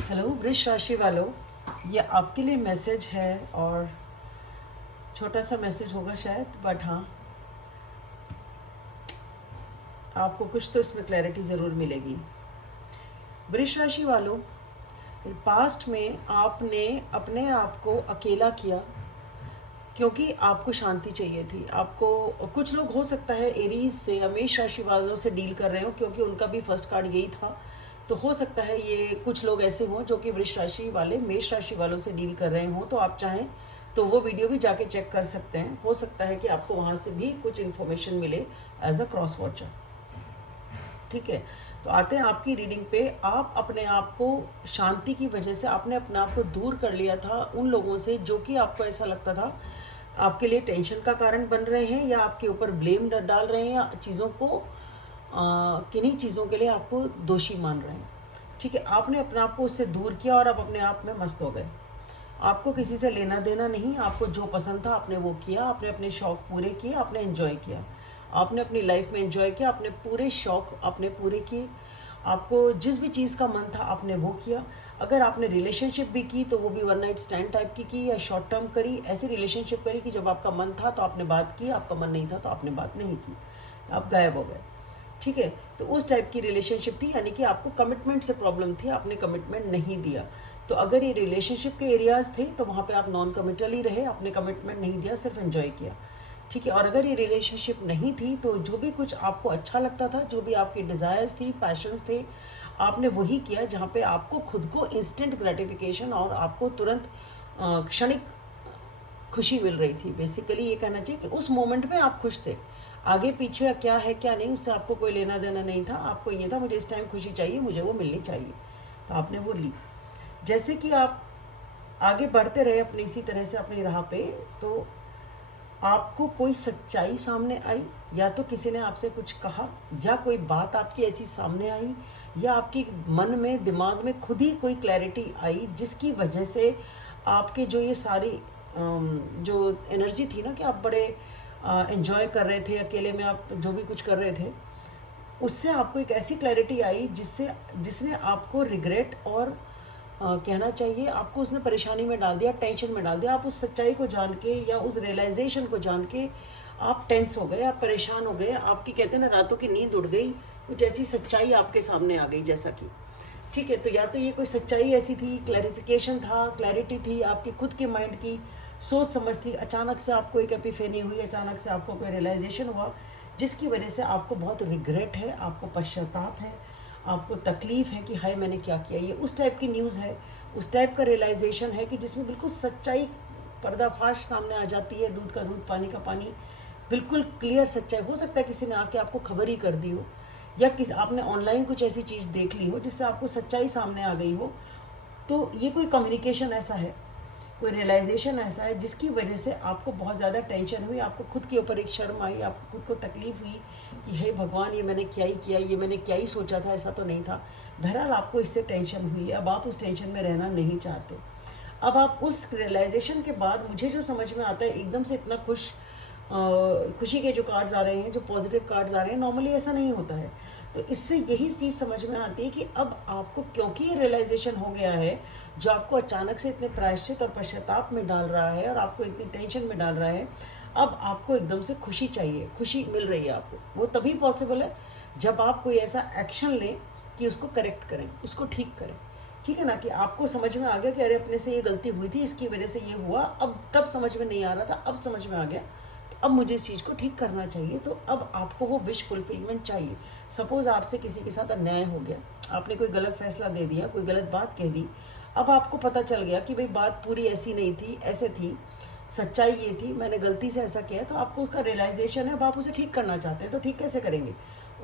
Hello वृष राशि वालों, ये आपके लिए मैसेज है और छोटा सा मैसेज होगा शायद, बट हाँ, आपको कुछ तो इसमें क्लैरिटी ज़रूर मिलेगी। वृष राशि वालों, पास्ट में आपने अपने आप को अकेला किया क्योंकि आपको शांति चाहिए थी। आपको कुछ लोग हो सकता है एरीज से या मेष राशि वालों से डील कर रहे हो, क्योंकि उनका भी फर्स्ट कार्ड यही था। तो हो सकता है ये कुछ लोग ऐसे हों जो कि वृष राशि वाले मेष राशि वालों से डील कर रहे हों। तो आप चाहें तो वो वीडियो भी जाके चेक कर सकते हैं। हो सकता है कि आपको वहाँ से भी कुछ इन्फॉर्मेशन मिले एज अ क्रॉस वॉचर। ठीक है, तो आते हैं आपकी रीडिंग पे। आप अपने आप को शांति की वजह से आपने अपने आप को दूर कर लिया था उन लोगों से जो कि आपको ऐसा लगता था आपके लिए टेंशन का कारण बन रहे हैं, या आपके ऊपर ब्लेम डाल रहे हैं, या चीज़ों को किन्हीं चीज़ों के लिए आपको दोषी मान रहे हैं। ठीक है, आपने अपने आप को उससे दूर किया और आप अपने आप में मस्त हो गए। आपको किसी से लेना देना नहीं, आपको जो पसंद था आपने वो किया, आपने अपने शौक पूरे किए, आपने एंजॉय किया, आपने अपनी लाइफ में एंजॉय किया, आपने पूरे शौक अपने पूरे किए, आपको जिस भी चीज़ का मन था आपने वो किया। अगर आपने रिलेशनशिप भी की तो वो भी वन नाइट स्टैंड टाइप की या शॉर्ट टर्म करी, ऐसी रिलेशनशिप करी कि जब आपका मन था तो आपने बात की, आपका मन नहीं था तो आपने बात नहीं की, आप गायब हो गए। ठीक है, तो उस टाइप की रिलेशनशिप थी, यानी कि आपको कमिटमेंट से प्रॉब्लम थी, आपने कमिटमेंट नहीं दिया। तो अगर ये रिलेशनशिप के एरियाज थे तो वहाँ पे आप नॉन कमिटल ही रहे, आपने कमिटमेंट नहीं दिया, सिर्फ एंजॉय किया। ठीक है, और अगर ये रिलेशनशिप नहीं थी तो जो भी कुछ आपको अच्छा लगता था, जो भी आपकी डिज़ायर्स थी, पैशंस थे, आपने वही किया जहाँ पे आपको खुद को इंस्टेंट ग्रेटिफिकेशन और आपको तुरंत क्षणिक खुशी मिल रही थी। बेसिकली ये कहना चाहिए कि उस मोमेंट में आप खुश थे। आगे पीछे क्या है क्या नहीं उससे आपको कोई लेना देना नहीं था। आपको ये था मुझे इस टाइम खुशी चाहिए, मुझे वो मिलनी चाहिए, तो आपने वो ली। जैसे कि आप आगे बढ़ते रहे अपनी इसी तरह से अपनी राह पे, तो आपको कोई सच्चाई सामने आई, या तो किसी ने आपसे कुछ कहा, या कोई बात आपकी ऐसी सामने आई, या आपके मन में दिमाग में खुद ही कोई क्लैरिटी आई जिसकी वजह से आपके जो ये सारी जो एनर्जी थी ना कि आप बड़े एंजॉय कर रहे थे, अकेले में आप जो भी कुछ कर रहे थे, उससे आपको एक ऐसी क्लैरिटी आई जिसने आपको रिग्रेट और कहना चाहिए आपको उसने परेशानी में डाल दिया, टेंशन में डाल दिया। आप उस सच्चाई को जान के या उस रियलाइजेशन को जान के आप टेंस हो गए, आप परेशान हो गए, आपकी कहते हैं ना रातों की नींद उड़ गई, कुछ ऐसी सच्चाई आपके सामने आ गई जैसा कि। ठीक है, तो या तो ये कोई सच्चाई ऐसी थी, क्लैरिफिकेशन था, क्लैरिटी थी आपकी खुद के माइंड की सोच समझ थी, अचानक से आपको एक एपिफेनी हुई, अचानक से आपको कोई रियलाइजेशन हुआ जिसकी वजह से आपको बहुत रिग्रेट है, आपको पश्चाताप है, आपको तकलीफ़ है कि हाय मैंने क्या किया। ये उस टाइप की न्यूज़ है, उस टाइप का रियलाइजेशन है कि जिसमें बिल्कुल सच्चाई पर्दाफाश सामने आ जाती है, दूध का दूध पानी का पानी, बिल्कुल क्लियर सच्चाई। हो सकता है किसी ने आके आपको खबर ही कर दी हो, या किसी आपने ऑनलाइन कुछ ऐसी चीज़ देख ली हो जिससे आपको सच्चाई सामने आ गई हो। तो ये कोई कम्युनिकेशन ऐसा है, कोई रियलाइजेशन ऐसा है जिसकी वजह से आपको बहुत ज़्यादा टेंशन हुई, आपको खुद के ऊपर एक शर्म आई, आपको खुद को तकलीफ़ हुई कि हे भगवान ये मैंने क्या ही किया, ये मैंने क्या ही सोचा था, ऐसा तो नहीं था। बहरहाल आपको इससे टेंशन हुई, अब आप उस टेंशन में रहना नहीं चाहते। अब आप उस रियलाइजेशन के बाद मुझे जो समझ में आता है, एकदम से इतना खुशी के जो कार्ड्स आ रहे हैं, जो पॉजिटिव कार्ड्स आ रहे हैं, नॉर्मली ऐसा नहीं होता है। तो इससे यही चीज़ समझ में आती है कि अब आपको क्योंकि ये रियलाइजेशन हो गया है जो आपको अचानक से इतने प्रायश्चित और पश्चाताप में डाल रहा है और आपको इतनी टेंशन में डाल रहा है, अब आपको एकदम से खुशी चाहिए, खुशी मिल रही है आपको। वो तभी पॉसिबल है जब आप कोई ऐसा एक्शन लें कि उसको करेक्ट करें, उसको ठीक करें। ठीक है ना, कि आपको समझ में आ गया कि अरे अपने से ये गलती हुई थी, इसकी वजह से ये हुआ, अब तब समझ में नहीं आ रहा था, अब समझ में आ गया, तो अब मुझे इस चीज़ को ठीक करना चाहिए। तो अब आपको वो विश फुलफिलमेंट चाहिए। सपोज़ आपसे किसी के साथ अन्याय हो गया, आपने कोई गलत फैसला दे दिया, कोई गलत बात कह दी, अब आपको पता चल गया कि भाई बात पूरी ऐसी नहीं थी, ऐसे थी, सच्चाई ये थी, मैंने गलती से ऐसा किया, तो आपको उसका रियलाइजेशन है, अब आप उसे ठीक करना चाहते हैं। तो ठीक कैसे करेंगे?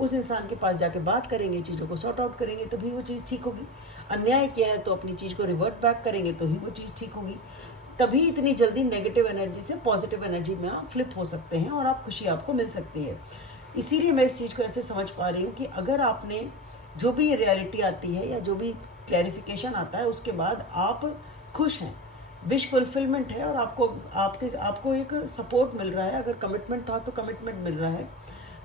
उस इंसान के पास जाके बात करेंगे, चीज़ों को सॉर्ट आउट करेंगे, तभी वो चीज़ ठीक होगी। अन्याय किया है तो अपनी चीज़ को रिवर्ट बैक करेंगे तो ही वो चीज़ ठीक होगी। तभी इतनी जल्दी नेगेटिव एनर्जी से पॉजिटिव एनर्जी में आप फ्लिप हो सकते हैं और आप खुशी आपको मिल सकती है। इसीलिए मैं इस चीज़ को ऐसे समझ पा रही हूँ कि अगर आपने जो भी ये रियलिटी आती है या जो भी क्लैरिफिकेशन आता है उसके बाद आप खुश हैं, विश फुलफिलमेंट है, और आपको एक सपोर्ट मिल रहा है। अगर कमिटमेंट था तो कमिटमेंट मिल रहा है,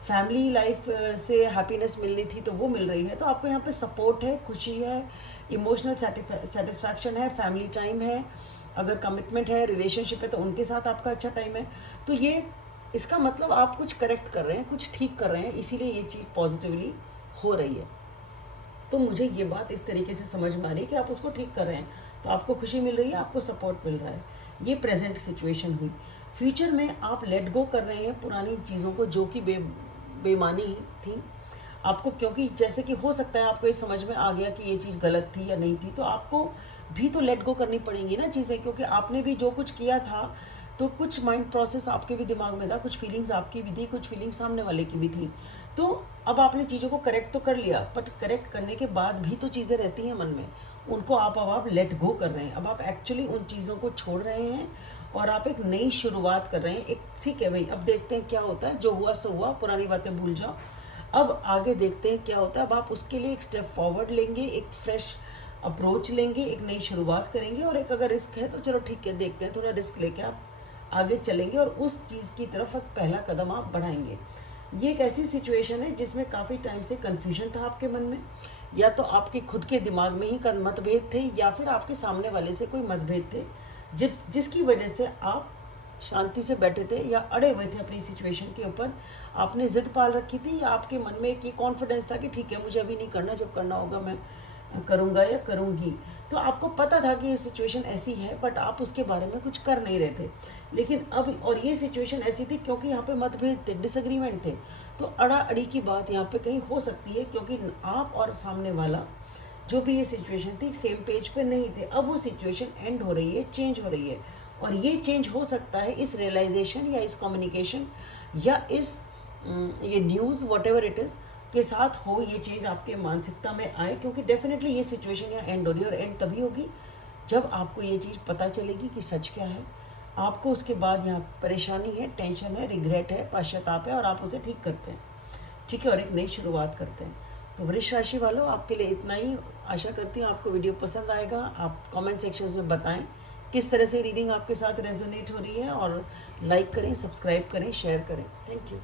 फैमिली लाइफ से हैप्पीनेस मिलनी थी तो वो मिल रही है, तो आपको यहाँ पे सपोर्ट है, खुशी है, इमोशनल सेटिस्फैक्शन है, फैमिली टाइम है, अगर कमिटमेंट है, रिलेशनशिप है तो उनके साथ आपका अच्छा टाइम है। तो ये इसका मतलब आप कुछ करेक्ट कर रहे हैं, कुछ ठीक कर रहे हैं, इसीलिए ये चीज़ पॉजिटिवली हो रही है। तो मुझे ये बात इस तरीके से समझ में आ रही है कि आप उसको ठीक कर रहे हैं, तो आपको खुशी मिल रही है, आपको सपोर्ट मिल रहा है। ये प्रेजेंट सिचुएशन हुई। फ्यूचर में आप लेट गो कर रहे हैं पुरानी चीज़ों को जो कि बेमानी थी आपको, क्योंकि जैसे कि हो सकता है आपको ये समझ में आ गया कि ये चीज़ गलत थी या नहीं थी, तो आपको भी तो लेट गो करनी पड़ेंगी ना चीज़ें, क्योंकि आपने भी जो कुछ किया था तो कुछ माइंड प्रोसेस आपके भी दिमाग में था, कुछ फीलिंग्स आपकी भी थी, कुछ फीलिंग्स सामने वाले की भी थी। तो अब आपने चीज़ों को करेक्ट तो कर लिया, बट करेक्ट करने के बाद भी तो चीज़ें रहती हैं मन में, उनको अब आप लेट गो कर रहे हैं। अब आप एक्चुअली उन चीज़ों को छोड़ रहे हैं और आप एक नई शुरुआत कर रहे हैं। एक ठीक है भाई, अब देखते हैं क्या होता है, जो हुआ सो हुआ, पुरानी बातें भूल जाओ, अब आगे देखते हैं क्या होता है। अब आप उसके लिए एक स्टेप फॉरवर्ड लेंगे, एक फ्रेश अप्रोच लेंगे, एक नई शुरुआत करेंगे, और एक अगर रिस्क है तो चलो ठीक है, देखते हैं, थोड़ा रिस्क लेके आप आगे चलेंगे और उस चीज़ की तरफ एक पहला कदम आप बढ़ाएंगे। ये एक ऐसी सिचुएशन है जिसमें काफ़ी टाइम से कन्फ्यूजन था आपके मन में, या तो आपके खुद के दिमाग में ही मतभेद थे, या फिर आपके सामने वाले से कोई मतभेद थे जिसकी वजह से आप शांति से बैठे थे या अड़े हुए थे अपनी सिचुएशन के ऊपर। आपने जिद पाल रखी थी, या आपके मन में एक ये कॉन्फिडेंस था कि ठीक है मुझे अभी नहीं करना, जब करना होगा मैं करूँगा या करूँगी। तो आपको पता था कि ये सिचुएशन ऐसी है, बट आप उसके बारे में कुछ कर नहीं रहे थे। लेकिन अब, और ये सिचुएशन ऐसी थी क्योंकि यहाँ पे मतभेद थे, डिसएग्रीमेंट थे, तो अड़ा अड़ी की बात यहाँ पे कहीं हो सकती है, क्योंकि आप और सामने वाला जो भी ये सिचुएशन थी सेम पेज पे नहीं थे। अब वो सिचुएशन एंड हो रही है, चेंज हो रही है, और ये चेंज हो सकता है इस रियलाइजेशन या इस कम्युनिकेशन या इस ये news what ever it is के साथ हो, ये चेंज आपके मानसिकता में आए, क्योंकि डेफिनेटली ये सिचुएशन यहाँ एंड हो रही है, और एंड तभी होगी जब आपको ये चीज़ पता चलेगी कि सच क्या है। आपको उसके बाद यहाँ परेशानी है, टेंशन है, रिग्रेट है, पश्चाताप है, और आप उसे ठीक करते हैं, ठीक है, और एक नई शुरुआत करते हैं। तो वृष राशि वालों, आपके लिए इतना ही। आशा करती हूँ आपको वीडियो पसंद आएगा। आप कमेंट सेक्शन में बताएं किस तरह से रीडिंग आपके साथ रेजोनेट हो रही है, और लाइक करें, सब्सक्राइब करें, शेयर करें। Thank you.